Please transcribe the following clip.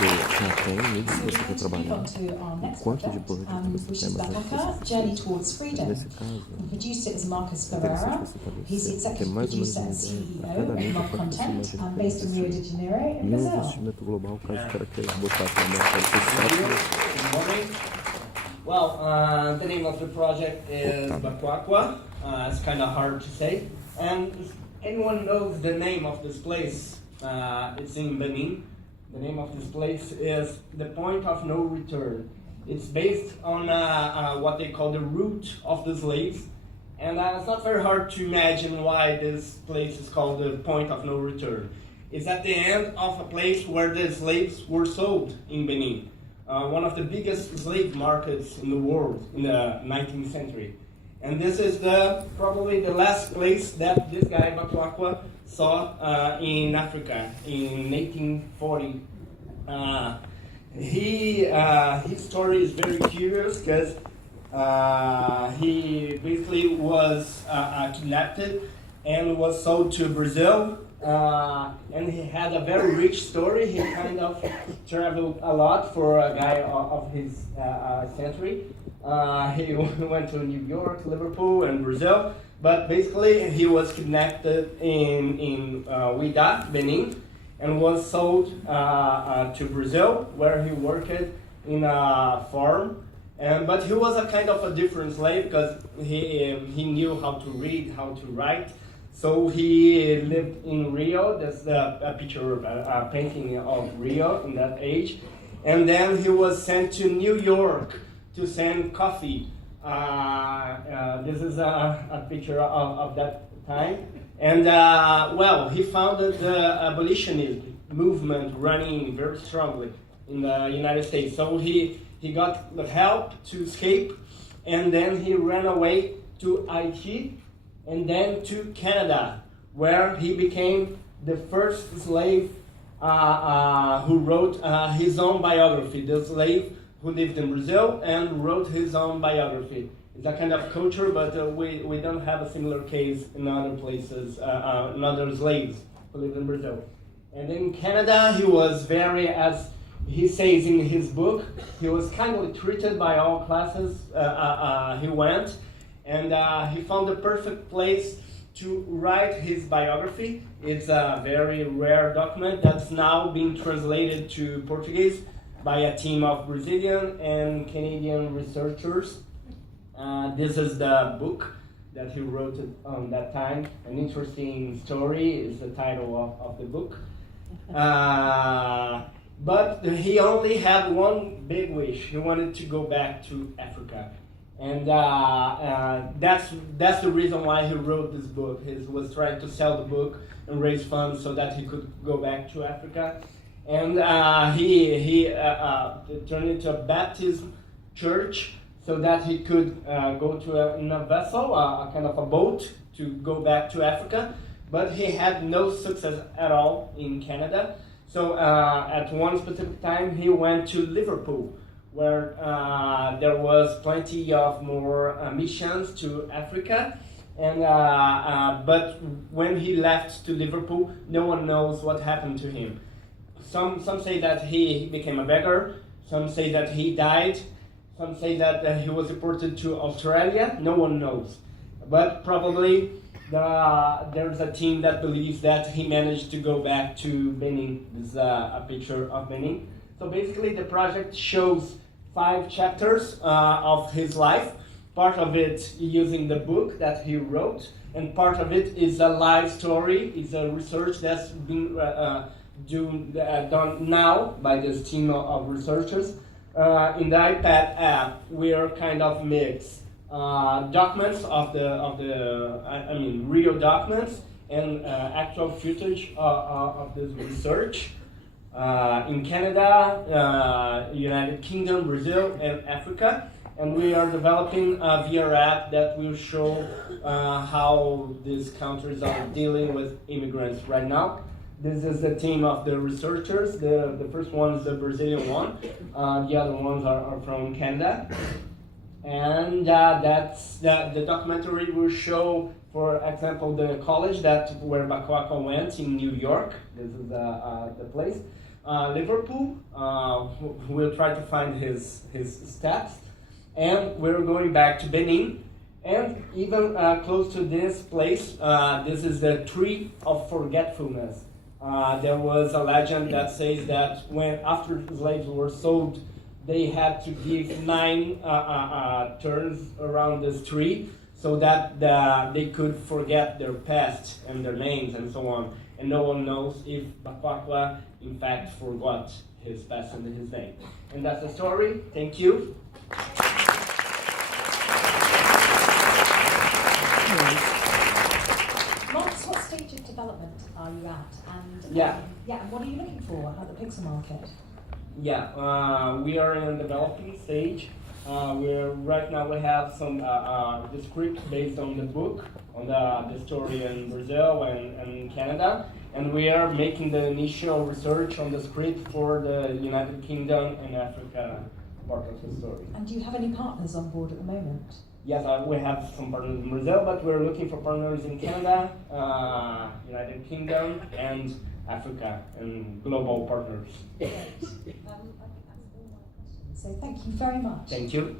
tem mídia que você quer trabalhar, o quanto de budget você tem, mas nesse caso, interessante você estabelecer, ter mais ou menos uma ideia para cada mídia, quanto você imagina que investir. E um investimento global, caso o cara queira botar para o mercado. Well, the name of the project is Baquaqua. It's kind of hard to say. And if anyone knows the name of this place, it's in Benin. The name of this place is the Point of No Return. It's based on what they call the route of the slaves. And it's not very hard to imagine why this place is called the Point of No Return. It's at the end of a place where the slaves were sold in Benin. One of the biggest slave markets in the world in the 19th century. And this is probably the last place that this guy, Baquaqua, saw in Africa in 1840. His story is very curious because he basically was kidnapped and was sold to Brazil. And he had a very rich story. He kind of traveled a lot for a guy of his century. He went to New York, Liverpool, and Brazil. But basically, he was kidnapped in Ouidah, Benin, and was sold to Brazil, where he worked in a farm. But he was a kind of a different slave because he knew how to read, how to write. So he lived in Rio. That's a picture, a painting of Rio in that age. And then he was sent to New York to send coffee. This is a picture of that time. And he founded the abolitionist movement running very strongly in the United States. So he got help to escape, and then he ran away to Haiti, and then to Canada, where he became the first slave who wrote his own biography, the slave who lived in Brazil and wrote his own biography. It's a kind of culture, but we don't have a similar case in other places, in other slaves who lived in Brazil. And in Canada, he was very, as he says in his book, he was kindly treated by all classes he went. And he found the perfect place to write his biography. It's a very rare document that's now being translated to Portuguese by a team of Brazilian and Canadian researchers. This is the book that he wrote on that time. An interesting story is the title of the book. But he only had one big wish. He wanted to go back to Africa. And that's the reason why he wrote this book. He was trying to sell the book and raise funds so that he could go back to Africa. And he turned into a Baptist church so that he could go to in a vessel, a kind of a boat, to go back to Africa. But he had no success at all in Canada. So at one specific time, he went to Liverpool, where there was plenty of more missions to Africa. And but when he left to Liverpool, no one knows what happened to him. Some say that he became a beggar. Some say that he died. Some say that he was deported to Australia. No one knows. But probably there's a team that believes that he managed to go back to Benin. This is a picture of Benin. So basically the project shows 5 chapters of his life. Part of it using the book that he wrote, and part of it is a live story. It's a research that's been done now by this team of researchers. In the iPad app, we are kind of mix documents of the real documents and actual footage of this research. In Canada, United Kingdom, Brazil, and Africa. And we are developing a VR app that will show how these countries are dealing with immigrants right now. This is the team of the researchers. The first one is the Brazilian one. The other ones are from Canada. And that's the documentary will show, for example, the college where Baquaqua went in New York. This is the place. Liverpool. We'll try to find his steps. And we're going back to Benin. And even close to this place, this is the Tree of Forgetfulness. There was a legend that says that after slaves were sold, they had to give 9 turns around this tree so that they could forget their past and their names and so on. And no one knows if Baquaqua, in fact, forgot his past and his name. And that's the story. Thank you. What stage of development are you at? And and what are you looking for at the Pixel Market? We are in a developing stage. Right now we have some the script based on the book, on the story in Brazil and Canada, and we are making the initial research on the script for the United Kingdom and Africa part of the story. And do you have any partners on board at the moment? Yes, we have some partners in Brazil, but we're looking for partners in Canada, United Kingdom, and Africa, and global partners. I think that's all my questions. So thank you very much. Thank you.